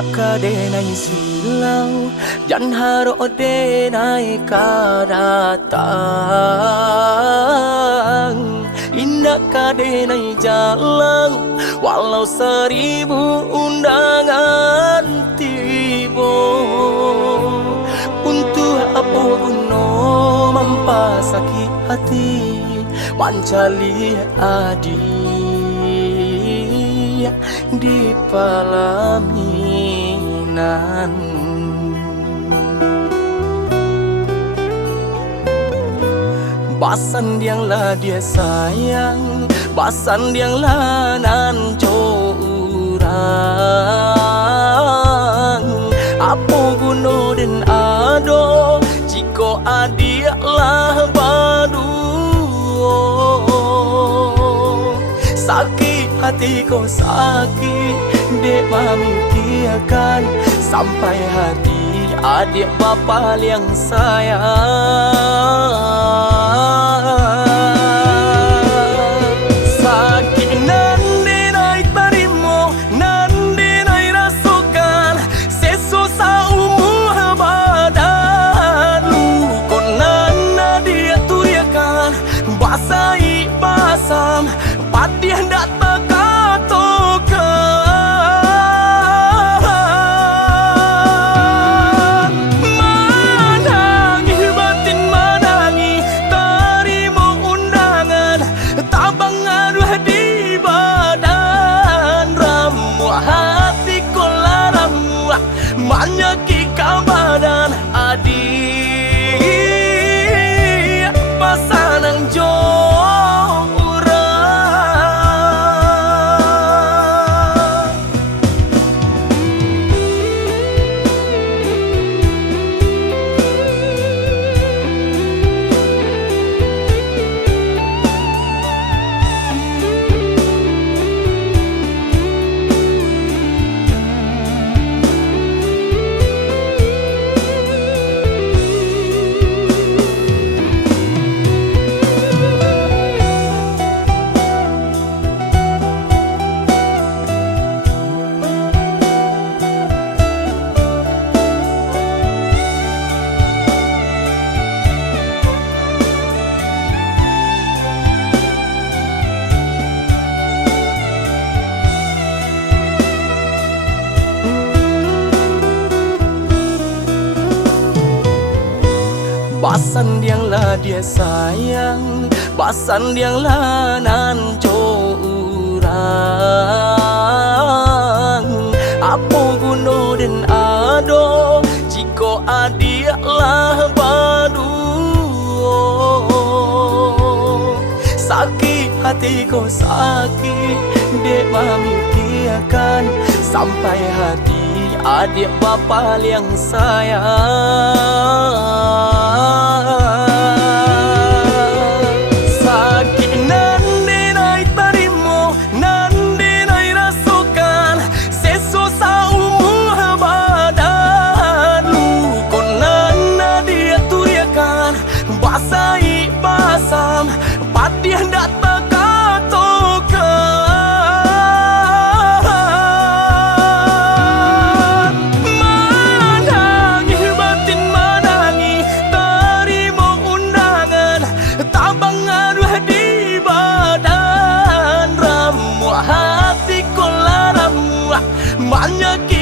Indah kadenai silau dan haro denai kadatang. Indah kadenai jalan walau 1000 undangan tibo. Untuk apa guna mempasakit hati mencari adik di pelaminan. Basan yang lah dia sayang, basan yang lah nan orang. Apa guna dan ado jika adik lah badu. Sakit hati kau sakit, dek memikirkan sampai hati adik bapa yang sayang. Sakit nan denai terima, nan denai rasakan, sesusah umur badan. Luka nan dia turiakan, basai basam pati hendak terkatokan. Manangi batin manangi, terima undangan, tabang aduh di badan. Ramu hati kola ramu, menyaki badan adik pasanang jauh. Basan yang lah dia sayang, basan yang lah nan orang. Apa guna dan ado jika adik lah badu. Sakit hati kau sakit, dek memikirkan sampai hati adik bapa yang sayang. Sakit nan denai terima, nan denai rasakan, sesusah umur badan. Luka nan dia turiakan, basai basam pati hendak terkatokan. Manangi batin manangi, terima undangan, tabang aduh di badan. Ramu hati kola ramu, menyaki